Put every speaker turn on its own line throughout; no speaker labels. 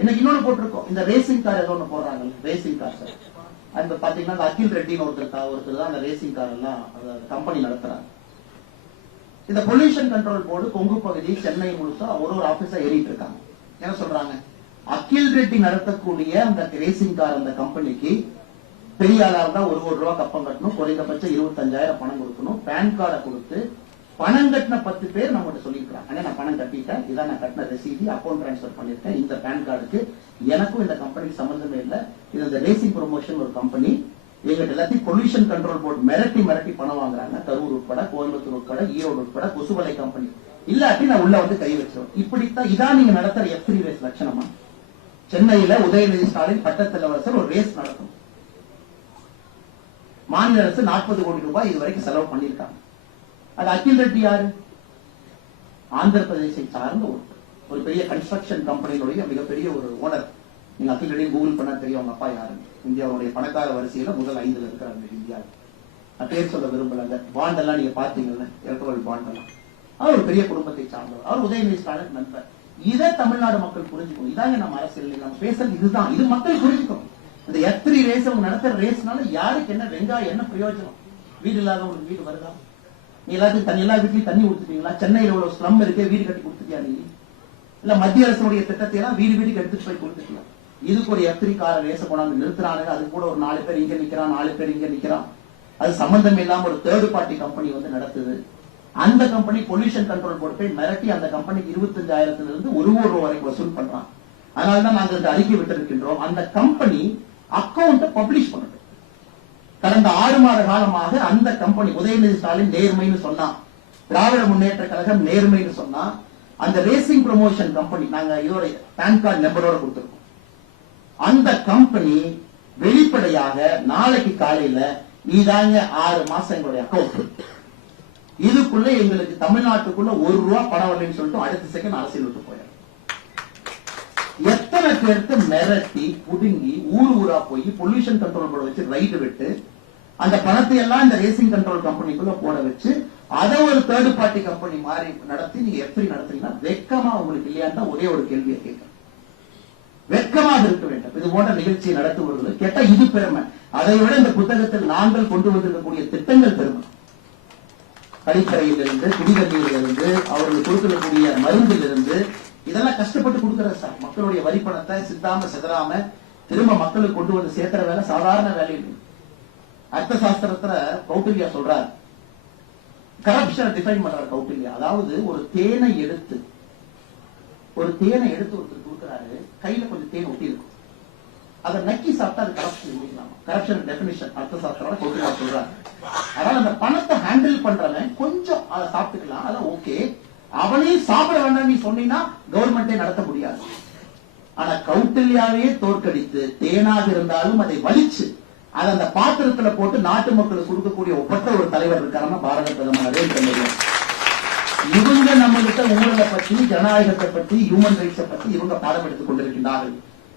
இன்னைக்கு இன்னொன்னு போட்டிருக்கோம். இந்த ரேசிங் கார் ஏதோ ஒன்று போடுறாங்க ரேசிங் கார் சார் அந்த பாத்தீங்கன்னா அகில் ரெட்டின்னு ஒருத்தர் ஒருத்தர் தான் அந்த ரேசிங் கார் எல்லாம் கம்பெனி நடத்துறாங்க. இந்த பொல்யூஷன் கண்ட்ரோல் போர்டு கொங்கு பகுதி சென்னை முழுசா ஒரு ஒரு ஆபீஸா ஏறிட்டு இருக்காங்க. என்ன சொல்றாங்க? அகில் ரெட்டி நடத்தக்கூடிய அந்த ரேசிங் கார் அந்த கம்பெனிக்கு பெரிய ஆளா இருந்தா ஒரு கோடி ரூபாய் கப்பம் கட்டணும் குறைந்தபட்சம் இருபத்தஞ்சாயிரம் பணம் கொடுக்கணும். பேன் கார்டை கொடுத்து பணம் கட்டின பத்து பேர் நம்மகிட்ட சொல்லியிருக்கிறாங்க. அண்ணா நான் பணம் கட்டிட்டேன். இதான் நான் கட்டின ரசீதி அக்கௌண்ட் ட்ரான்ஸ்ஃபர் பண்ணிருக்கேன் இந்த பேன் கார்டுக்கு எனக்கும் இந்த கம்பெனிக்கு சம்பந்தமே இல்லை. இது இந்த ரேசிங் ப்ரொமோஷன் ஒரு கம்பெனி எங்கிட்ட எல்லாத்தையும் பொல்யூஷன் கண்ட்ரோல் போர்டு மிரட்டி மிரட்டி பணம் வாங்குறாங்க. கரூர் உட்பட கோயம்புத்தூர் உட்பட ஈரோடு உட்பட கொசுவலை கம்பெனி இல்லாட்டி நான் உள்ள வந்து கை வச்சிருவோம் இப்படித்தான் இதான் நீங்க நடத்துற எஃப் த்ரீ ரேஸ் லட்சணமா? சென்னையில உதயநிதி ஸ்டாலின் பட்டத்திலவசர் ஒரு ரேஸ் நடத்தும். மாநில அரசு நாற்பது கோடி ரூபாய் இது வரைக்கும் செலவு பண்ணியிருக்காங்க. அது அகில் ரெட்டி யாரு? ஆந்திர பிரதேசை சார்ந்த ஒரு ஒரு பெரிய கன்ஸ்ட்ரக்ஷன் கம்பெனியினுடைய மிகப்பெரிய ஒரு ஓனர் நீங்க அகில் ரெட்டி கூகுள் பண்ணா தெரியும் அவங்க அப்பா யாரு. இந்தியாவுடைய பணக்கார வரிசையில முதல் ஐந்துல இருக்கிறாங்க இந்தியா நான் பேர் சொல்ல விரும்பல. அந்த பாண்ட் எல்லாம் நீங்க பாத்தீங்கல்ல எலக்ட்ரல் பாண்ட் எல்லாம். அவர் ஒரு பெரிய குடும்பத்தை சார்ந்தவர். அவர் உதயநிதி ஸ்டாலின் நண்பர். இதை தமிழ்நாடு மக்கள் புரிஞ்சுக்கணும். இதாங்க நம்ம அரசியல். நம்ம பேசுறது இதுதான். இது மக்கள் புரிஞ்சுக்கணும். இந்த எத்திரி ரேஸ் அவங்க நடத்துற ரேஸ்னால யாருக்கு என்ன வெங்காயம் என்ன பிரயோஜனம்? வீடு இல்லாதவங்களுக்கு வீடு வருதா? நீ எல்லாத்துக்கும் தண்ணி எல்லா வீட்லயும் தண்ணி கொடுத்துட்டீங்களா? சென்னையில உள்ள ஸ்லம் இருக்கு வீடு கட்டி கொடுத்துட்டியா நீ? இல்ல மத்திய அரசுடைய திட்டத்தை எல்லாம் வீடு வீடு எடுத்துட்டு போய் கொடுத்துட்டியா? இதுக்கு ஒரு எத்திரிக்கார வேச ரேச கொண்டாந்து நிறுத்துறானுங்க அது கூட ஒரு நாலு பேர் இங்க நிக்கிறான் நாலு பேர் இங்க நிக்கிறான். அது சம்பந்தம் இல்லாம ஒரு தேர்ட் பார்ட்டி கம்பெனி வந்து நடத்துது. அந்த கம்பெனி பொல்யூஷன் கண்ட்ரோல் போர்டு போய் மிரட்டி அந்த கம்பெனிக்கு இருபத்தஞ்சாயிரத்துல இருந்து ஒரு கோடி ரூபாய் வரைக்கும் வசூல் பண்றான். அதனாலதான் நாங்கள் இந்த அறிக்கை விட்டிருக்கின்றோம். அந்த கம்பெனி அக்கௌண்ட்டை பப்ளிஷ் பண்ணட்டும். கடந்த ஆறு மாத காலமாக அந்த கம்பெனி உதயநிதி ஸ்டாலின் நேர்மைன்னு சொன்னான் திராவிட முன்னேற்ற கழகம் நேர்மைன்னு சொன்னா அந்த ரேசிங் ப்ரொமோஷன் கம்பெனி நாங்க இதோட பேன் கார்டு நம்பரோட கொடுத்துருக்கோம். அந்த கம்பெனி வெளிப்படையாக நாளைக்கு காலையில இதாங்க ஆறு மாசம் எங்களுடைய அக்கௌண்ட் இதுக்குள்ள எங்களுக்கு தமிழ்நாட்டுக்குள்ள ஒரு ரூபா பணம் வரலன்னு சொல்லிட்டு அடுத்த செகண்ட் அரசியல் விட்டு போயிடும். எத்தனை பேருக்கு மிரட்டி புடுங்கி ஊர் ஊரா போய் பொல்யூஷன் கண்ட்ரோல் போர்டு வச்சு ரைடு விட்டு அந்த பணத்தை எல்லாம் இந்த ரேசிங் கண்ட்ரோல் கம்பெனிக்குள்ள போட வச்சு அதை ஒரு தேர்ட் பார்ட்டி கம்பெனி மாதிரி நடத்தி நீங்க எப்படி நடத்துறீங்கன்னா வெக்கமா உங்களுக்கு இல்லையான்னு தான் ஒரே ஒரு கேள்வியை கேட்கிறேன். வெக்கமாக இருக்க வேண்டும். இது போன்ற நிகழ்ச்சியை நடத்துவது கேட்டா இது பெருமை. அதை விட இந்த புத்தகத்தில் நாங்கள் கொண்டு வந்திருக்கக்கூடிய திட்டங்கள் பெருமை. கழிப்பறையிலிருந்து குடிநீரிலிருந்து அவர்களுக்கு கொடுக்கக்கூடிய மருந்திலிருந்து இதெல்லாம் கஷ்டப்பட்டு கொடுக்குற சார். மக்களுடைய வரி பணத்தை சித்தாம சிதறாம திரும்ப மக்களுக்கு கொண்டு வந்து சேர்க்கிற வேலை சாதாரண வேலை இல்லை அர்த்த சாஸ்திரத்துல கௌட்டில்யா சொல்றார். கரப்ஷனை டிஃபைன் பண்றாரு கௌட்டில்யா அதாவது ஒரு தேனை எடுத்து ஒரு தேனை எடுத்து ஒருத்தர் கொடுக்குறாரு கையில கொஞ்சம் தேன் ஒட்டி இருக்கும். அதை நக்கி சாப்பிட்டா அது கரப்ஷன் முடிக்கலாம் கரப்ஷன் டெபினிஷன் அர்த்த சாஸ்திரம் கௌட்டில்யா சொல்றாரு. அதனால அந்த பணத்தை ஹேண்டில் பண்றவன் கொஞ்சம் அதை சாப்பிட்டுக்கலாம். அதான் ஓகே அவனையும் சாப்பிட வேண்டாம் நீ சொன்னீங்கன்னா கவர்மெண்டே நடத்த முடியாது. ஆனா கௌட்டில்யாவே தோற்கடித்து தேனாக இருந்தாலும் அதை வலிச்சு அதை அந்த பாத்திரத்துல போட்டு நாட்டு மக்களுக்கு கொடுக்கக்கூடிய ஒப்பற்ற ஒரு தலைவர் இருக்காருன்னா பாரத பிரதமர் நரேந்திர மோடி. இவங்க நம்ம கிட்ட ஊழலை பத்தி ஜனநாயகத்தை பத்தி ஹியூமன் ரைட்ஸை பத்தி இவங்க பாடம் எடுத்துக் கொண்டிருக்கின்றார்கள்.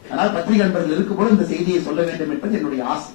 அதனால் பத்திரிகை நண்பர்கள் இருக்கும்போது இந்த செய்தியை சொல்ல வேண்டும் என்பது என்னுடைய ஆசை.